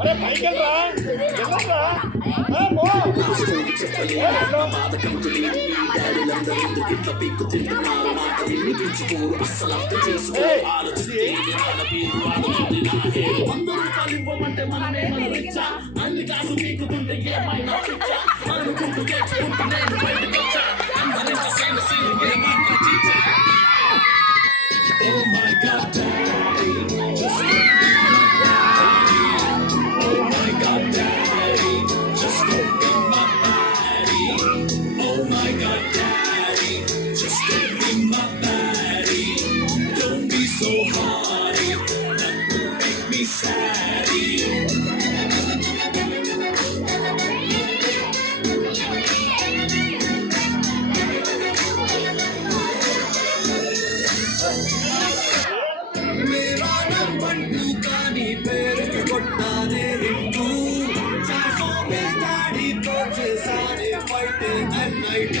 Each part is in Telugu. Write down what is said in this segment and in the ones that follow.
అరే పైకి వెళ్ళరా వెళ్ళరా ఇవ్వమంటే మనమే మన రిచ్చా అన్ని కాసు మీకుతుంటే ఏమైనా పిచ్చా అనుకుంటూ తెచ్చుకుంటూ నేను బయటకు వచ్చా అందరింత సేమ్ సీన్ ఏమన్నా చిచ్చా Oh my God, daddy, just don't be my daddy. Oh my God, daddy, just don't be my baddie. Oh my God, daddy, just don't be my baddie. Don't be so haughty, that will make me saddy. मेरा नाम बंटू कानी पैर के కొట్టానే ఇంటూ చాసో में दाढ़ी तो చేసానే ఫైటింగ్ అండ్ నైట్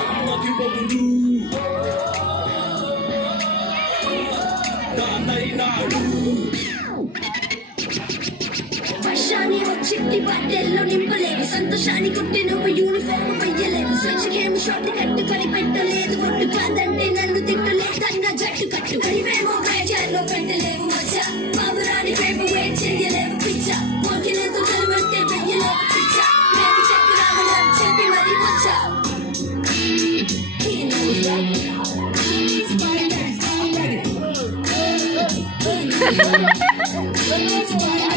అమ్మకి బొగుడు దానైనాడు వర్షాన్ని చిట్టి బట్టెల్లో నింపలేవు సంతోషాన్ని కొట్టి నువ్వు యూనిఫామ్ వెయ్యలేవు స్వచ్ఛకేమో షార్ట్ కట్టుకొని పెట్టలేదు కొట్టు కాదంటే నన్ను తిట్టలేదన్న జట్టు కట్టు అడివేమో వేజాల్లో పెట్టలేవు మచ్చ బాబురాని పేపు వెయిట్ చెయ్యలేవు పిచ్చ మోకినంత చదవంటే వెయ్యలేవు పిచ్చ నేను చెప్పు రావడం చెప్పి మరి వచ్చ He knows that. He knows that.